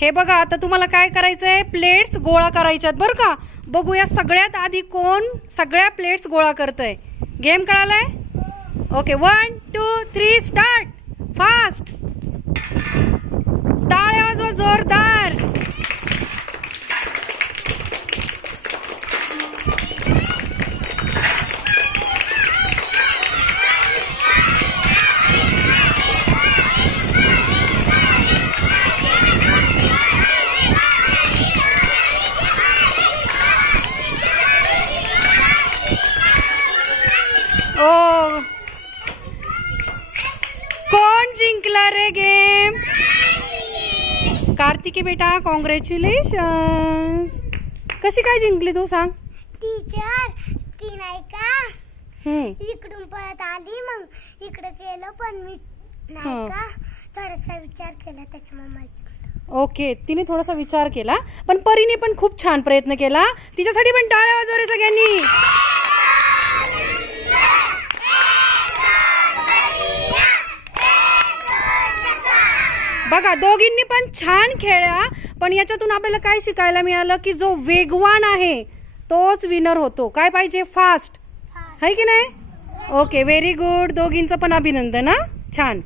हे बघा आता तुम्हाला काय करायचं आहे प्लेट्स गोळा करायच्यात बरं का? बघूया सगळ्यात आधी कोण सगळ्या प्लेट्स गोळा करतंय. Game कळालाय? Okay one two three start fast ओ. कोण जिंकला रे गेम कार्तिकी बेटा कॉंग्रॅच्युलेशन्स कशी काय जिंकली तू सांग? टीचर ती नाही का. इकडून पळत आली मग. इकडे केलं पण मी हं. नाही का? थोडासा विचार केला त्याच्या मम्माचा ओके तिने थोडासा विचार केला पण परीने पण खूप छान प्रयत्न केला. तिच्यासाठी पण टाळ्या वाजवा रे बघा दोघींनी पण छान खेळल्या पण याच्यातून आपल्याला काय शिकायला मिळालं की जो वेगवान आहे तोच विनर होतो. काय पाहिजे? फास्ट आहे की नाही? ओके व्हेरी गुड दोघींचं पण अभिनंदन हा? छान.